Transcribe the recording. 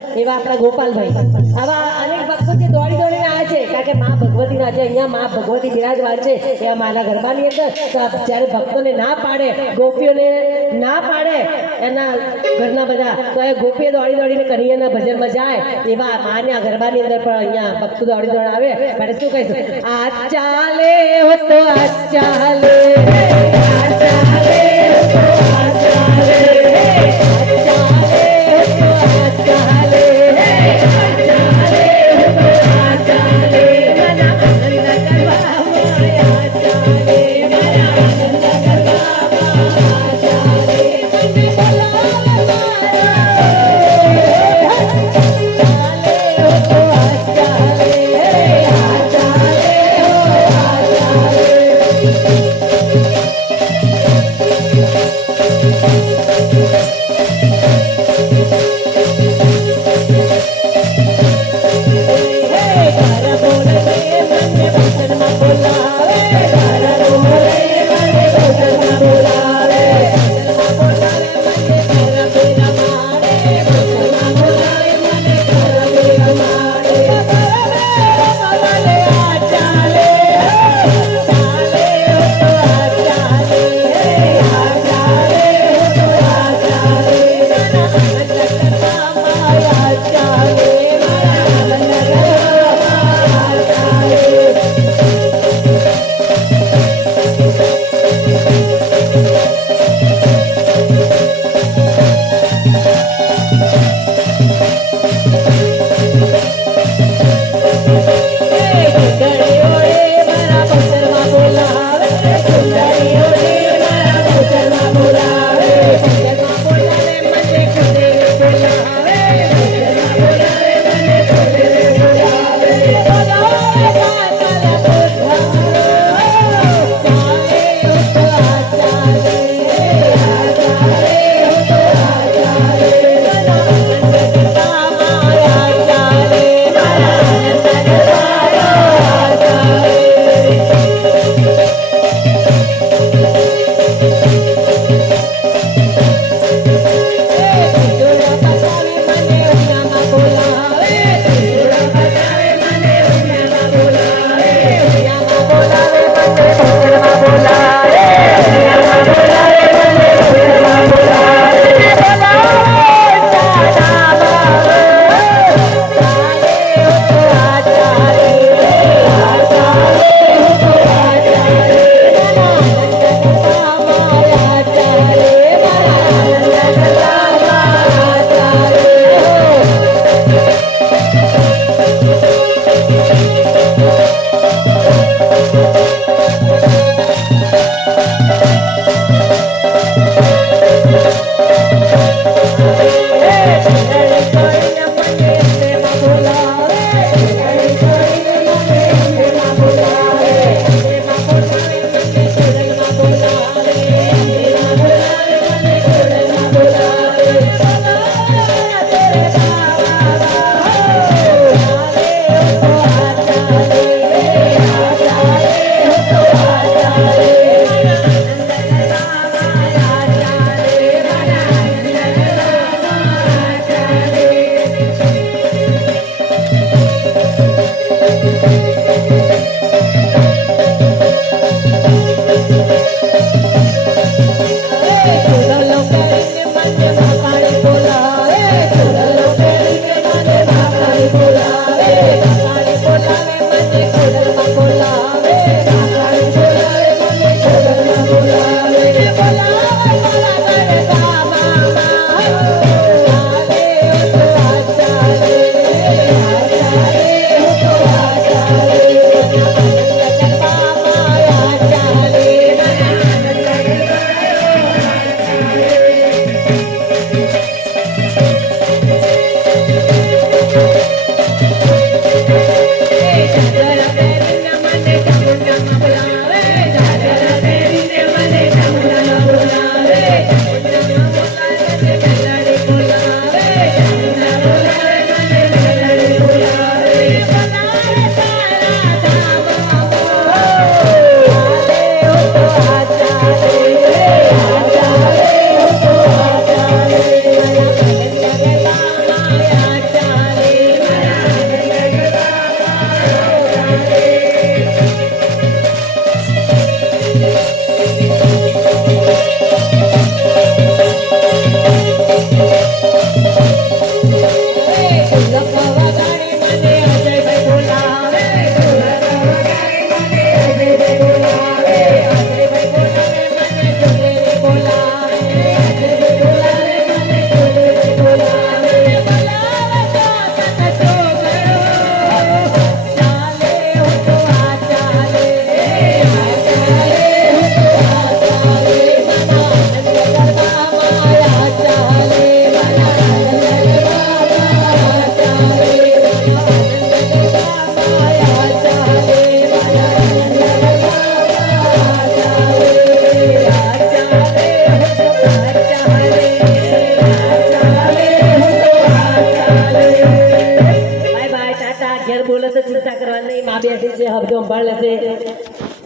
એવા આપણા ગોપાલભાઈ આવા અનેક ભક્તો જે દોડી દોડીને આવે છે કારણ કે મા ભગવતીના આજે અહીંયા મા ભગવતી બિરાજમાન છે એવા માના ગરબાની અંદર જ્યારે ભક્તોને ના પાડે ગોપીઓને ના પાડે એના ઘરના બધા તો એ ગોપીઓ દોડી દોડીને કનૈયાના ભજનમાં જાય એવા માના ગરબાની અંદર પણ અહીંયા ભક્તો દોડી દોડ આવે માટે શું કહીશું આ ચાલે હો તો આ ચાલે આ ચાલે હો તો આ ચાલે જ્યારે બોલે તો ચિંતા કરવાની નહીં, મા બેઠી છે હબજો સંભાળ લેશે.